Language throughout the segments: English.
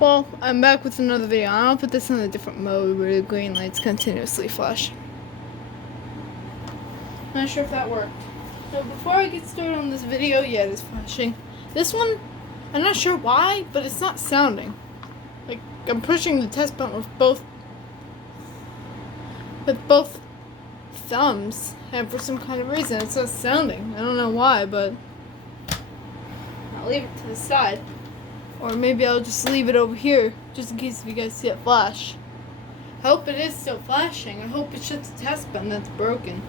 Well, I'm back with another video. I'll put this in a different mode where the green lights continuously flash. Not sure if that worked. So before I get started on this video, yeah, it is flashing. This one, I'm not sure why, but it's not sounding. Like, I'm pushing the test button with both thumbs, and for some kind of reason, it's not sounding. I don't know why, but I'll leave it to the side. Or maybe I'll just leave it over here, just in case if you guys see it flash. I hope it is still flashing. I hope it's just the test button that's broken.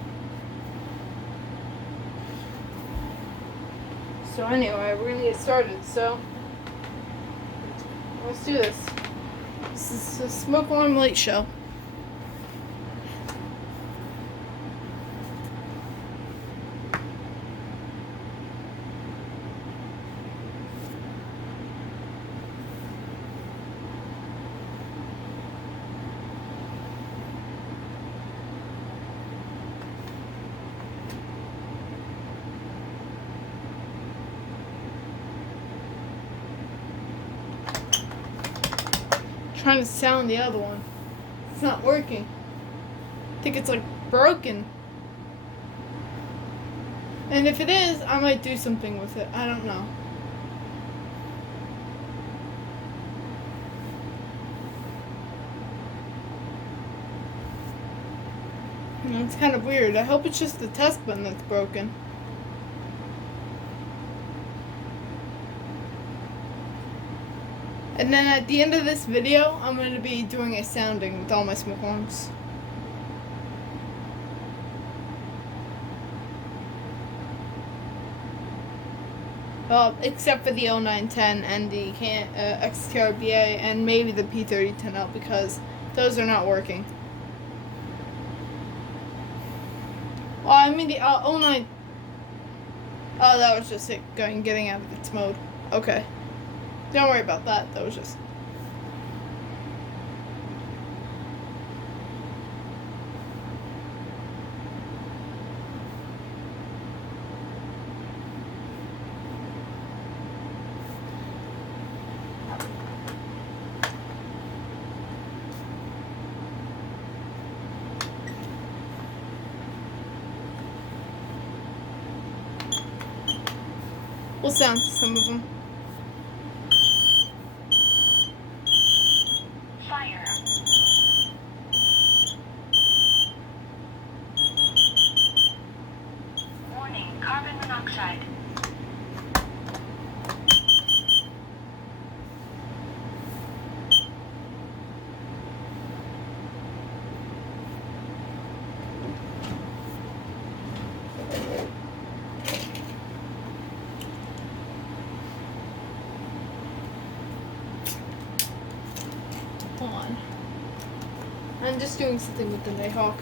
So anyway, we're gonna get started, so let's do this. This is a Smoke Alarm Late Show. Trying to sound the other one. It's not working. I think it's like broken. And if it is, I might do something with it. I don't know. It's kind of weird. I hope it's just the test button that's broken. And then at the end of this video, I'm going to be doing a sounding with all my smoke alarms. Well, except for the 0910 and the XTRBA and maybe the P3010L, because those are not working. Well, I mean the 09... Oh, that was just it getting out of its mode. Okay. Don't worry about that. That was just... We'll sound some of them. Fire. Warning, carbon monoxide. Hold on. I'm just doing something with the Nighthawk.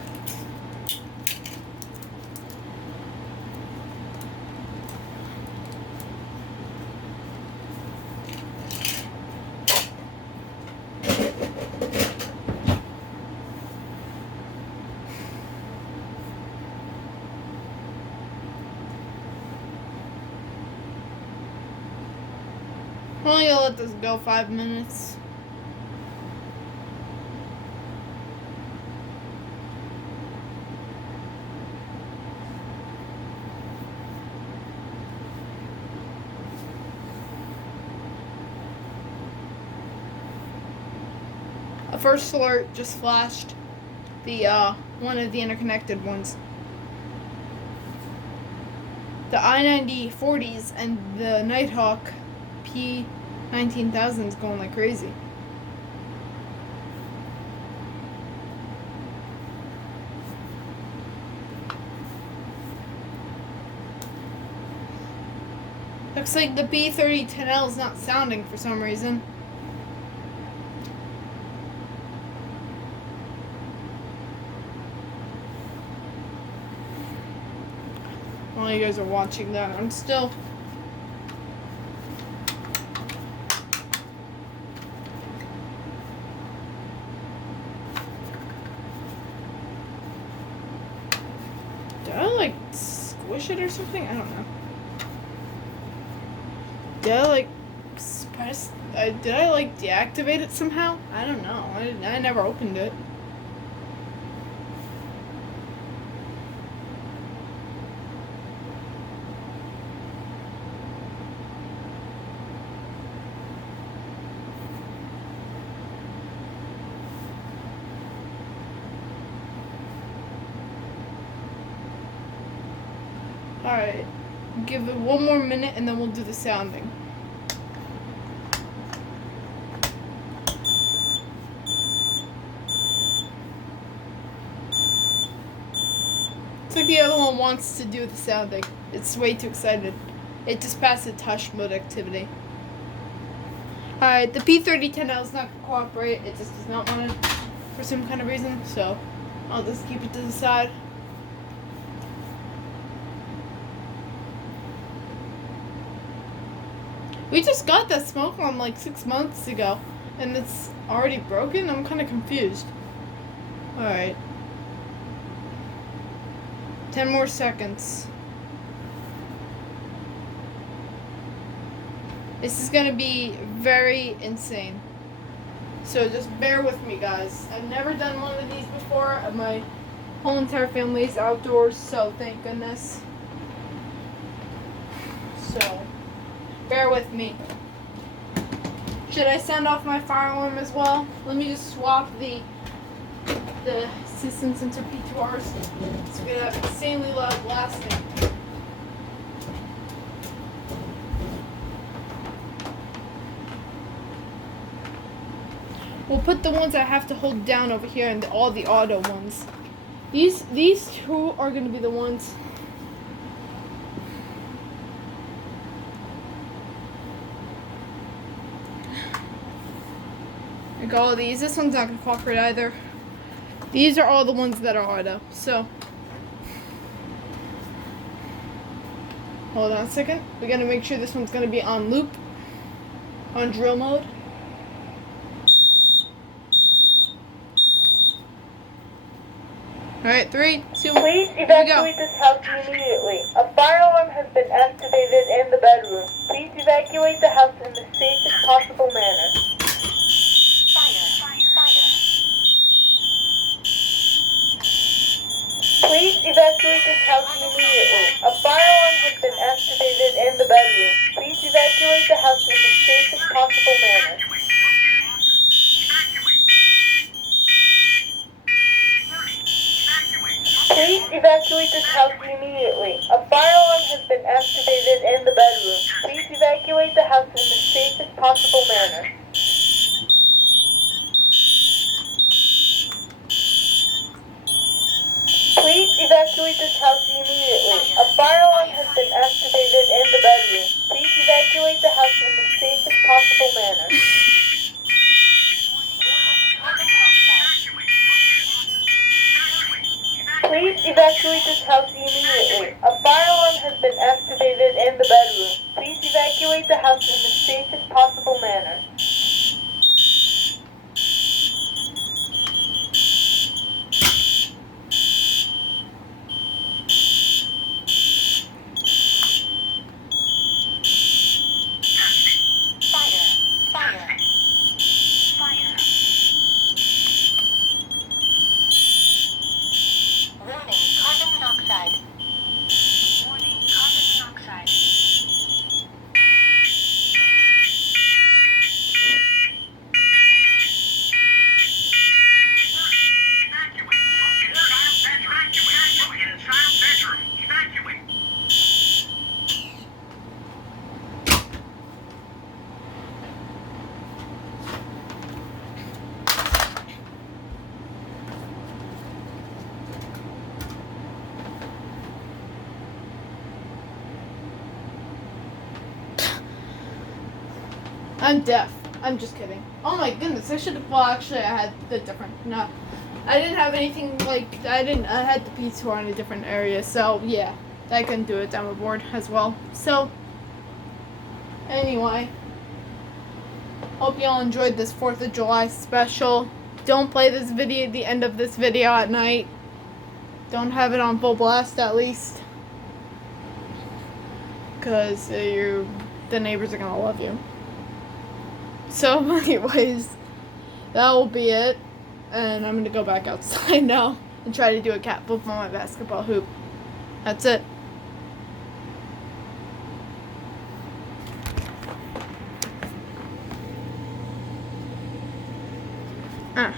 I'm only gonna let this go 5 minutes. A first alert just flashed. The one of the interconnected ones. The I-9040s and the Nighthawk P19000 is going like crazy. Looks like the P3010L is not sounding for some reason. While you guys are watching that, I'm still... Did I like squish it or something? I don't know. Did I like suppressed. Did I like deactivate it somehow? I don't know. I never opened it. Alright, give it one more minute and then we'll do the sounding. It's like the other one wants to do the sounding. It's way too excited. It just passed the touch mode activity. Alright, the P3010L is not going to cooperate. It just does not want it for some kind of reason, so I'll just keep it to the side. We just got that smoke alarm like 6 months ago, and it's already broken? I'm kind of confused. Alright. 10 more seconds. This is gonna be very insane. So just bear with me, guys. I've never done one of these before. My whole entire family is outdoors, so thank goodness. So bear with me. Should I send off my fire alarm as well? Let me just swap the systems into P2Rs. So we have insanely loud blasting. We'll put the ones I have to hold down over here and all the auto ones. These two are going to be the ones. Like all of these. This one's not going to cooperate either. These are all the ones that are auto. So, hold on a second. We got to make sure this one's going to be on loop, on drill mode. Alright, 3, 2, 1. Please evacuate this house immediately. A fire alarm has been activated in the bedroom. Please evacuate the house in the safest possible manner. Please evacuate this house immediately. A fire alarm has been activated in the bedroom. Please evacuate the house in the safest possible manner. Please evacuate this house immediately. A fire alarm has been activated in the bedroom. Please evacuate the house in the safest possible manner. Please evacuate this house immediately. A fire alarm has been activated in the bedroom. Please evacuate the house in the safest possible manner. Please evacuate this house immediately. A fire alarm has been activated in the bedroom. Please evacuate the house in the safest possible manner. I'm deaf. I'm just kidding. Oh my goodness, I should have, well actually I had the different, no. I didn't have anything like, I had the P2R in a different area, so yeah. I can do a demo board as well. So, anyway. Hope y'all enjoyed this 4th of July special. Don't play this video at the end of this video at night. Don't have it on full blast at least. Because the neighbors are going to love you. So, anyways, that will be it. And I'm going to go back outside now and try to do a cat flip on my basketball hoop. That's it. Ah.